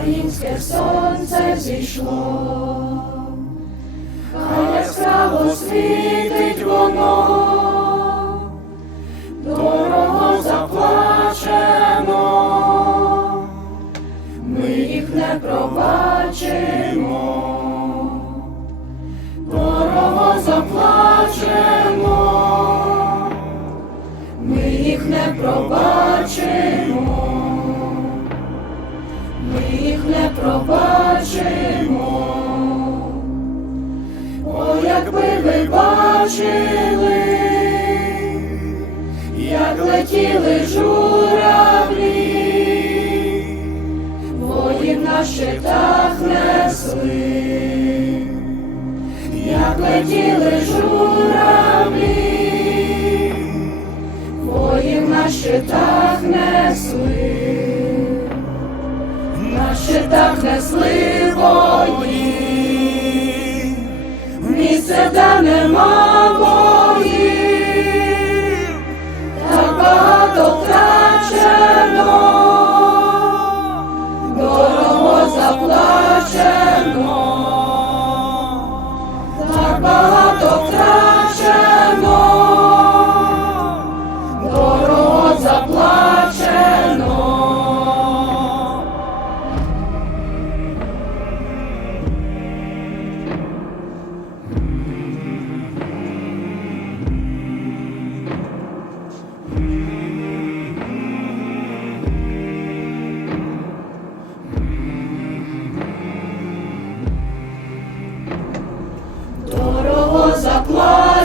Українське сонце зійшло, хай яскраво світить Ми їх не пробачимо, о, якби ви бачили, як летіли журавлі, воїн на щитах несли, як летіли журавлі, воїн на щитах несли на так несли бої, місце, де нема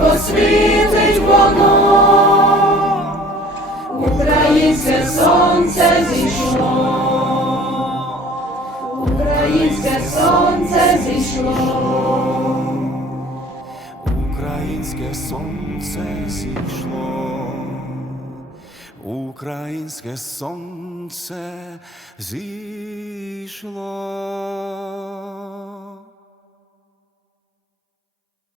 яскраво світить воно, українське сонце зійшло, українське сонце зійшло, Українське сонце зійшло, українське сонце зійшло.